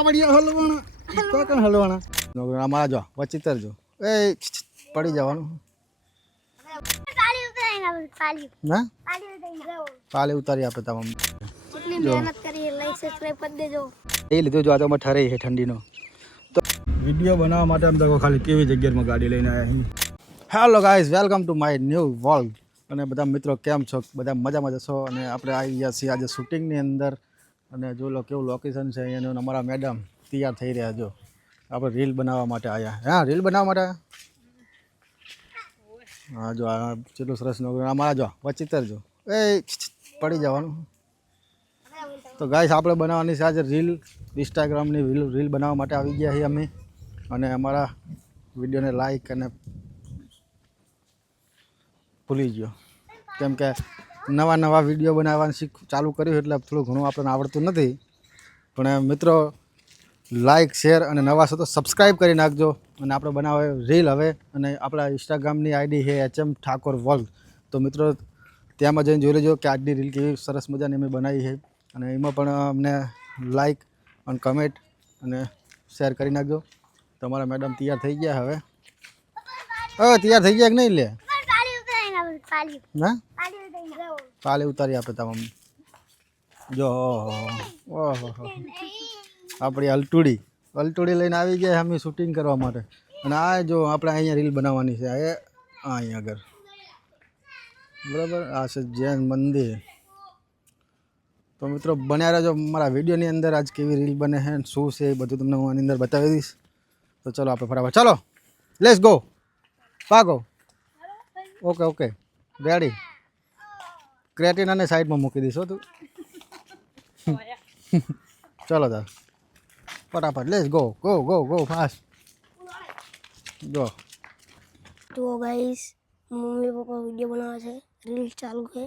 પાવડિયા હલવાના કોઈ કણ હલવાના અમારા જો વચિતર જો એ પડી જવાનું ના પાલે ઉતારી આપે તમામ એ લીધું જો આ તો ઠરે છે ઠંડીનો તો વિડીયો બનાવવા માટે અમે તો ખાલી કેવી જગ્યામાં ગાડી લઈને આવ્યા અહીં. Hello guys, welcome to my new world. અને બધા મિત્રો કેમ છો? બધા મજામાં જશો. અને આપણે આવી ગયા છીએ આજે શૂટિંગની અંદર. અને જો લો કેવું લોકેશન છે અહીંયાનું. અમારા મેડમ તૈયાર થઈ રહ્યા જો આપણે રીલ બનાવવા માટે આવ્યા. હા, રીલ બનાવવા માટે. હા જો આ કેટલું સરસ નોકરી અમારા જો વચિતર જો એ પડી જવાનું. તો ગાઈસ આપણે બનાવવાની છે આજે રીલ, ઇન્સ્ટાગ્રામની રીલ બનાવવા માટે આવી ગયા છીએ અમે. અને અમારા વિડીયોને લાઈક અને ભૂલી ગયો કેમ કે નવા વિડીયો બનાવવાનું ચાલુ કર્યું એટલે થોડું ઘણું આપણને આવડતું નથી. પણ મિત્રો લાઈક શેર અને નવા છો તો સબસ્ક્રાઈબ કરી નાખજો. અને આપણે બનાવે રીલ હવે. અને આપણા ઇન્સ્ટાગ્રામની આઈડી છે HM ઠાકોર વર્લ્ડ. તો મિત્રો ત્યાંમાં જઈને જોઈ લેજો કે આજની રીલ કેવી સરસ મજાની અમે બનાવી છે. અને એમાં પણ અમને લાઈક અને કમેન્ટ અને શેર કરી નાખજો. તમારા મેડમ તૈયાર થઈ ગયા હવે. તૈયાર થઈ ગયા કે નહીં લે? ના પાલે ઉતારી આપે તમામ જો. ઓહો આપણી અલટુડી લઈને આવી ગયા અમે શૂટિંગ કરવા માટે. અને આ જો આપણે અહીંયા રીલ બનાવવાની છે અહીંયા આગળ બરાબર. આ છે જૈન મંદિર. તો મિત્રો બન્યા રહેજો મારા વિડીયોની અંદર. આજ કેવી રીલ બને છે શું છે એ બધું તમને હું આની અંદર બતાવી દઈશ. તો ચલો આપણે ફટાફટ ચાલો લેટ્સ ગો ભાગો. Okay ready. ક્રેટિનાને સાઈડમાં મૂકી દઈશ તું. ચલો તાર ફટાફટ લેટ્સ ગો ફાસ્ટ જો. તો ગાઈસ મમ્મી પપ્પા વિડીયો બનાવે છે, રીલ ચાલુ છે.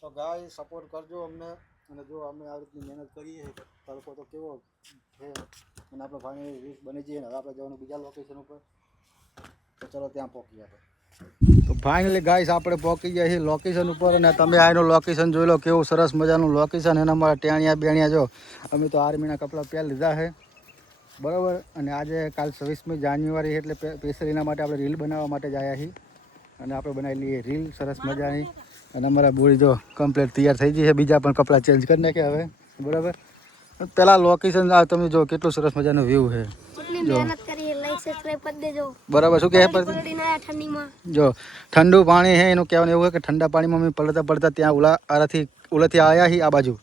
તો ગાઈસ સપોર્ટ કરજો અમને. અને જો અમે આ રીતની મહેનત કરીએ તડકો તો કેવો છે. અને આપણે ફાઇનલી રીલ બની જઈએ ને હવે આપણે જવાનું બીજા લોકેશન ઉપર. તો ચલો ત્યાં પહોંચી આપણે. તો ફાઇનલી ગાઈસ આપણે પહોંચી ગયા છીએ લોકેશન ઉપર. અને તમે આનું લોકેશન જોઈ લો કેવું સરસ મજાનું લોકેશન. એના અમારા ટેણિયા બેણિયા જો અમે તો આર્મીના કપડાં પહેરી લીધા છે બરાબર. અને આજે કાલ 26મી જાન્યુઆરી એટલે સ્પેશિયલ માટે આપણે રીલ બનાવવા માટે જ આવ્યા છીએ. અને આપણે બનાવી લઈએ રીલ સરસ મજાની. અને અમારા બોડી જો કમ્પ્લીટ તૈયાર થઈ ગઈ છે. બીજા પણ કપડાં ચેન્જ કરી નાખ્યા હવે બરાબર. પહેલાં લોકેશન આ તમે જો કેટલું સરસ મજાનું વ્યૂ છે જો. બરાબર શું કહે જો ઠંડુ પાણી છે એનું કહેવાનું એવું છે કે ઠંડા પાણીમાં અમે પડતા ત્યાં ઓલાથી આવ્યા છીએ આ બાજુ.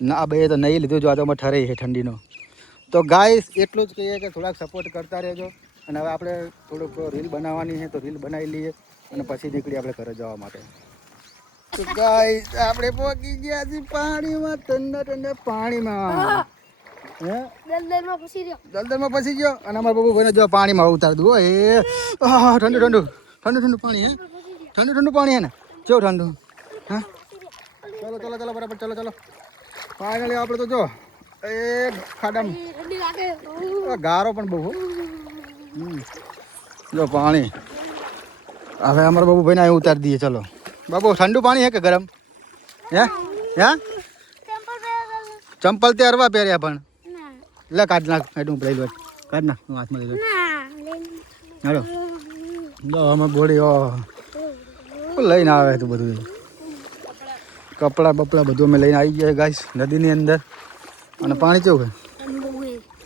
ના આ બે તો નહીં લીધું જો આ તો ઠરે છે ઠંડીનો. તો ગાઈસ એટલું જ કહીએ કે થોડાક સપોર્ટ કરતા રહેજો. અને હવે આપણે થોડુંક રીલ બનાવવાની છે તો રીલ બનાવી લઈએ અને પછી નીકળી આપણે ઘરે જવા માટે. તો ગાઈસ આપણે પહોંચી ગયા છીએ પાણીમાં, ઠંડા પાણીમાં. દલદલમાં ફસી ગયો. અને અમારા બબુ ભાઈને જો પાણીમાં ઉતાર દઉં. એ ઠંડુ પાણી હે. ઠંડુ પાણી હે ને કેવું ઠંડુ. હા ચલો બરાબર ચલો. ફાઇનલી આપણે તો જો એ ખાડામાં ગારો પણ બહુ જો પાણી. હવે અમારા બાબુ ભાઈને અહીં ઉતારી દઈએ. ચલો બાબુ ઠંડુ પાણી હે કે ગરમ હે? ચંપલ તે અરવા પહેર્યા પણ લે કાઢ નાખ. હું લઈ લો કાઢ નાખ. હું હાથમાં લઈ લો. હાલો જો અમે બોડી લઈને આવે તો બધું કપડાં બપડા બધું અમે લઈને આવી ગયા ગાઈસ નદીની અંદર. અને પાણી કેવું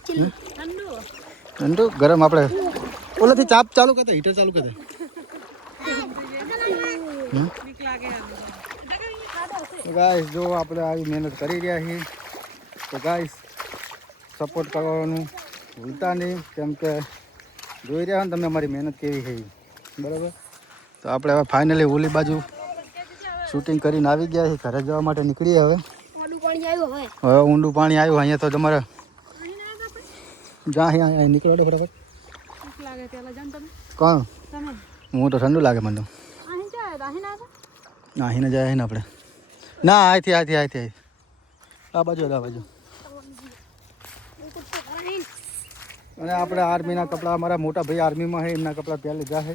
છે ઠંડુ ગરમ. આપણે ઓલાથી ચાપ ચાલુ કરતા હીટર ચાલુ કરતા. ગાઈસ જો આપણે આવી મહેનત કરી રહ્યા છીએ તો ગાઈસ સપોર્ટ કરવાનું ભૂલતા નહીં. કેમ કે જોઈ રહ્યા ને તમે અમારી મહેનત કેવી છે બરાબર. તો આપણે હવે ફાઇનલી ઓલી બાજુ શૂટિંગ કરીને આવી ગયા છીએ. ઘરે જવા માટે નીકળીએ હવે. હવે ઊંડું પાણી આવ્યું અહીંયા તો તમારે જા અહીંયા નીકળો ફટાફટ. કોણ? હું તો ઠંડુ લાગે મને. અહીં જાય ને આપણે ના અહીંથી આ બાજુ. અને આપણે આર્મીના કપડાં અમારા મોટા ભાઈ આર્મીમાં છે એમના કપડાં પહેરી લીધા છે.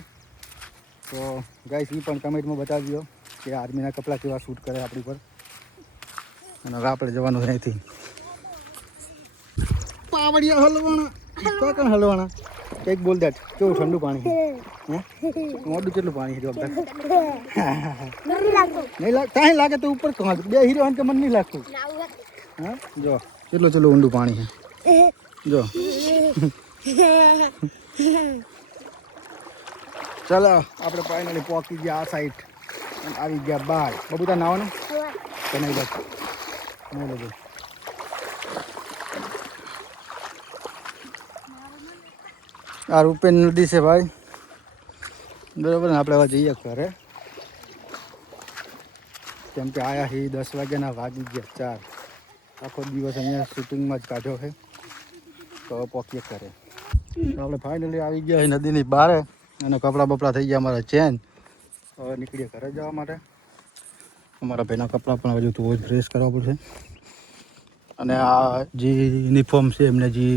તો ગાઈસ એ પણ કમેન્ટમાં બતાવજો કે આર્મીના કપડાં કેવા શૂટ કરે આપણી પર. અને હવે આપણે જવાનું અહીંથી પાવડિયા હલવાણા કોણ હલવાણા એક બોલ દેટ કેવું ઠંડુ પાણી હે મોડું કેટલું પાણી છે જોરદાર નહીં લાગે કાંઈ લાગે તો ઉપર કહો બે હીરો કે મને નહીં લાગતું હા જો કેટલું ઊંડું પાણી છે જો ચાલો આપણે ફાઇનલી પહોંચી ગયા આ સાઈડ અને આવી ગયા બહાર બબુતા નાવાનું તો નહીં લાગે નહીં લાગે આ રૂપેન નદી છે ભાઈ બરાબર ને આપણે હવે જઈએ ઘરે કેમ કે આયા હી 10 વાગ્યાના વાગી ગયા 4 આખો દિવસ અહીંયા શૂટિંગમાં જ કાઢ્યો છે તો પહોંચીએ ઘરે આપણે ફાઇનલી આવી ગયા નદીની બહાર અને કપડાં બપડા થઈ ગયા અમારા ચેન્જ હવે નીકળીએ ઘરે જવા માટે અમારા ભાઈના કપડાં પણ હજુ તો જ ફ્રેશ કરવા પડશે અને આ જે યુનિફોર્મ છે એમને જે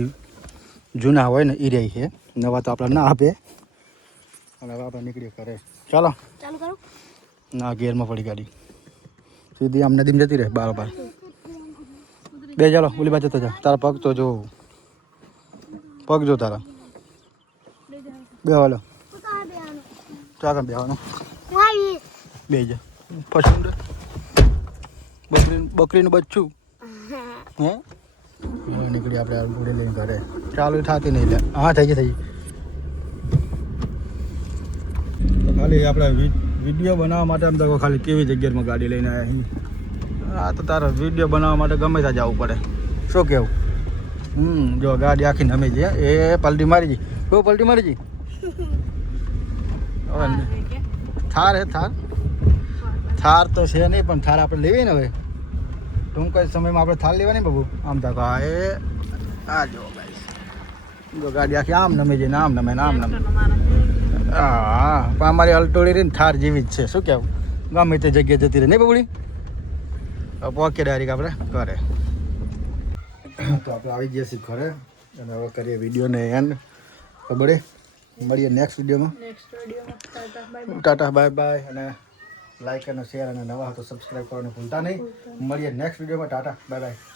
જૂના હોય ને એ રહી છે નવા તો આપણે ના આપે અને હવે આપણે નીકળીએ ઘરે ચાલો ચાલુ કરો ના ગેરમાં પડી ગાડી સીધી આમ નદીમાં જતી રહે બાર બે ચાલો ઓલી બાજુ જતો જા તારા પગ તો જો પગ જો તારા બે હાલો ચા કામ બેવાનું બે જા પસંદ બકરીનું બચ્ચું હે નીકળી આપણે ઘોડી લઈને ઘરે ચાલુ થતી નહીં લે હા થઈ ગઈ ખાલી આપણે વિડીયો બનાવવા માટે આમ તો ખાલી કેવી જગ્યામાં ગાડી લઈને આવ્યા આ તો તારા વિડીયો બનાવવા માટે ગમે ત્યાં જવું પડે શું કેવું જો ગાડી આખી નમી છે એ પલટી મારી જઈ બહુ પલટી મારી જઈ થાર હે થાર તો છે નહીં પણ થાર આપણે લેવી ને હવે ટૂંક જ સમયમાં આપણે થાર લેવાની બાબુ આમ તક એ આ જો ભાઈ જો ગાડી આખી આમ નમી જઈને આમ નમે આમ નમે હા પણ અમારી અલટોળી રહીને થાર જેવી જ છે શું કહેવું ગમે તે જગ્યાએ જતી રહે નહીં બબુડી પહોંચીએ ડાયરેક્ટ આપણે ઘરે તો આપણે આવી ગયા છીએ ઘરે અને હવે કરીએ વિડીયોને એન્ડ ખબર મળીએ નેક્સ્ટ વિડીયોમાં ટાટા બાય બાય અને લાઈક અને શેર અને નવા તો સબસ્ક્રાઈબ કરવાનું ભૂલતા નહીં મળીએ નેક્સ્ટ વિડીયોમાં ટાટા બાય બાય